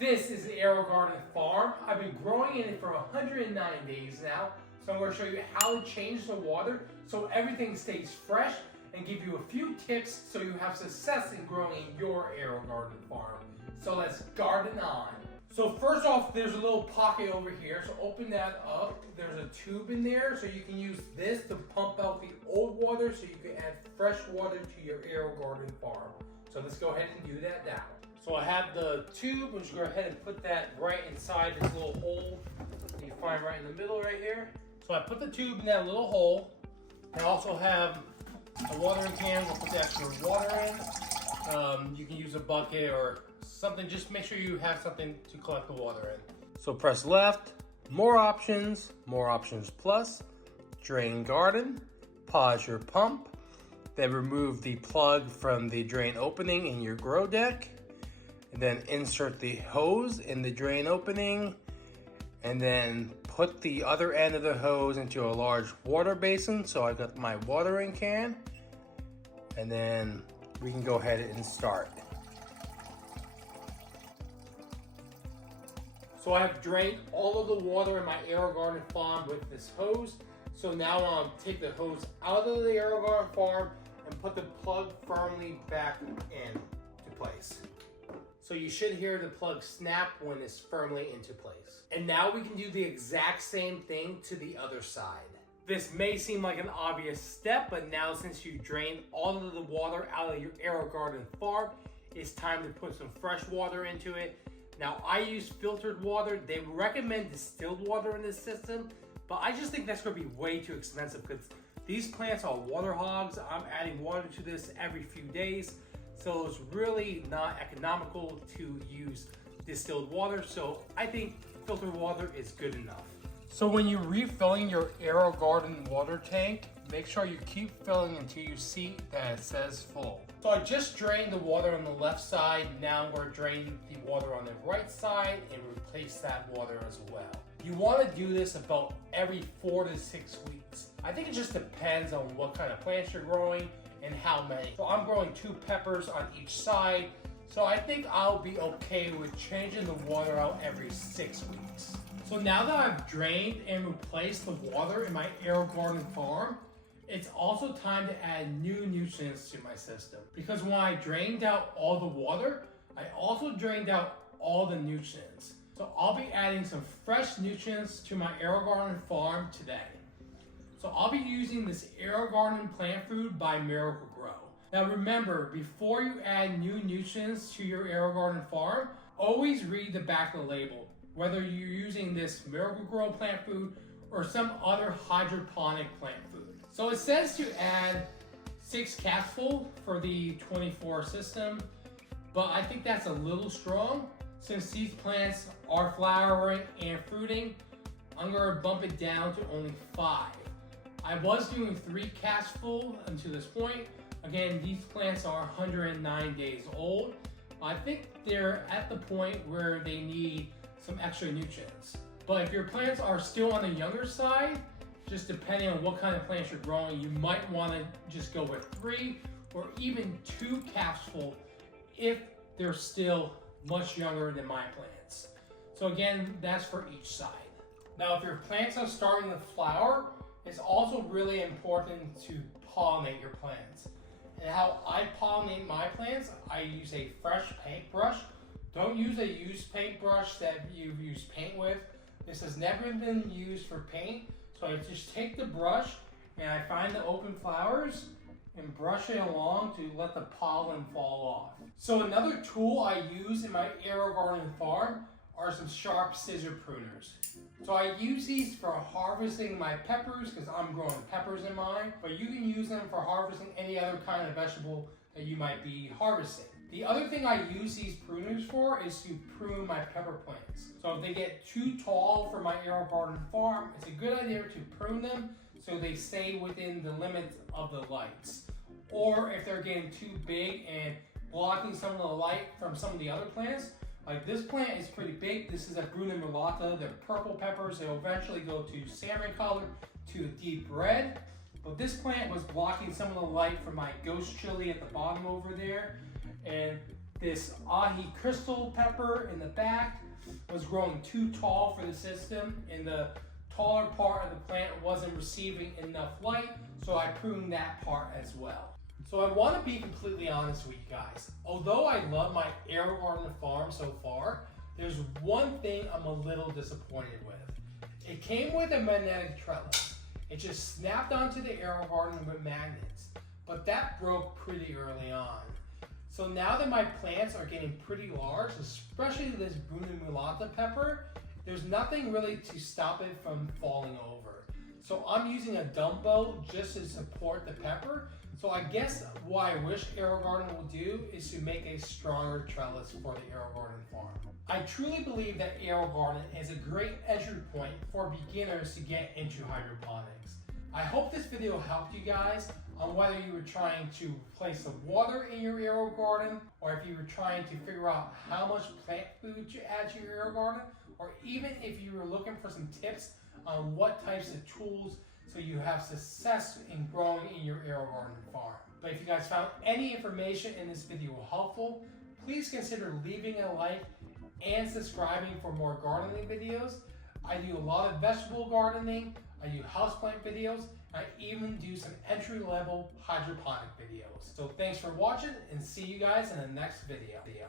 This is the Aerogarden Farm. I've been growing in it for 109 days now. So I'm going to show you how to change the water so everything stays fresh and give you a few tips so you have success in growing in your Aerogarden farm. So let's garden on. So first off, there's a little pocket over here. So open that up. There's a tube in there. So you can use this to pump out the old water so you can add fresh water to your Aerogarden farm. So let's go ahead and do that now. So I have the tube. We'll just go ahead and put that right inside this little hole that you find right in the middle right here. So I put the tube in that little hole. I also have a watering can. We'll put the extra water in. You can use a bucket or something. Just make sure you have something to collect the water in. So press left, more options plus, drain garden, pause your pump, then remove the plug from the drain opening in your grow deck, and then insert the hose in the drain opening, and then put the other end of the hose into a large water basin. So I got my watering can, and then we can go ahead and start. So I have drained all of the water in my Aerogarden farm with this hose. So now I'll take the hose out of the Aerogarden farm and put the plug firmly back into place. So you should hear the plug snap when it's firmly into place. And now we can do the exact same thing to the other side. This may seem like an obvious step, but now since you drained all of the water out of your Aerogarden farm, it's time to put some fresh water into it. Now I use filtered water. They recommend distilled water in this system, but I just think that's gonna be way too expensive because these plants are water hogs. I'm adding water to this every few days. So it's really not economical to use distilled water. So I think filtered water is good enough. So when you're refilling your Aerogarden water tank, make sure you keep filling until you see that it says full. So I just drained the water on the left side. Now I'm going to drain the water on the right side and replace that water as well. You want to do this about every 4 to 6 weeks. I think it just depends on what kind of plants you're growing and how many. So I'm growing 2 peppers on each side. So I think I'll be okay with changing the water out every 6 weeks. So now that I've drained and replaced the water in my Aerogarden farm, it's also time to add new nutrients to my system. Because when I drained out all the water, I also drained out all the nutrients. So I'll be adding some fresh nutrients to my Aerogarden farm today. So I'll be using this Aerogarden plant food by Miracle-Gro. Now remember, before you add new nutrients to your Aerogarden farm, always read the back of the label, whether you're using this Miracle-Gro plant food or some other hydroponic plant food. So it says to add 6 capsules for the 24 system, but I think that's a little strong. Since these plants are flowering and fruiting, I'm gonna bump it down to only 5. I was doing 3 capsules until this point. Again, these plants are 109 days old. I think they're at the point where they need some extra nutrients. But if your plants are still on the younger side, just depending on what kind of plants you're growing, you might want to just go with 3 or even 2 capsules if they're still much younger than my plants. So again, that's for each side. Now, if your plants are starting to flower, it's also really important to pollinate your plants. And how I pollinate my plants, I use a fresh paintbrush. Don't use a used paintbrush that you've used paint with. This has never been used for paint. So I just take the brush and I find the open flowers and brush it along to let the pollen fall off. So another tool I use in my Aerogarden farm are some sharp scissor pruners. So I use these for harvesting my peppers because I'm growing peppers in mine, but you can use them for harvesting any other kind of vegetable that you might be harvesting. The other thing I use these pruners for is to prune my pepper plants. So if they get too tall for my Aerogarden farm, it's a good idea to prune them so they stay within the limits of the lights. Or if they're getting too big and blocking some of the light from some of the other plants, like this plant is pretty big. This is a prune mulata. They're purple peppers. They'll eventually go to salmon color to a deep red. But this plant was blocking some of the light from my ghost chili at the bottom over there. And This ahi crystal pepper in the back was growing too tall for the system, and the taller part of the plant wasn't receiving enough light, so I pruned that part as well. So I want to be completely honest with you guys. Although I love my Aerogarden Farm so far, there's one thing I'm a little disappointed with. It came with a magnetic trellis. It just snapped onto the Aerogarden with magnets, but that broke pretty early on. So now that my plants are getting pretty large, especially this Bruna mulata pepper, there's nothing really to stop it from falling over. So I'm using a dumbbell just to support the pepper. So I guess what I wish Aerogarden will do is to make a stronger trellis for the Aerogarden Farm. I truly believe that Aerogarden is a great entry point for beginners to get into hydroponics. I hope this video helped you guys on whether you were trying to place the water in your Aerogarden, or if you were trying to figure out how much plant food to add to your Aerogarden, or even if you were looking for some tips on what types of tools so you have success in growing in your Aerogarden farm. But if you guys found any information in this video helpful, please consider leaving a like and subscribing for more gardening videos. I do a lot of vegetable gardening, I do houseplant videos, I even do some entry-level hydroponic videos. So thanks for watching, and see you guys in the next video.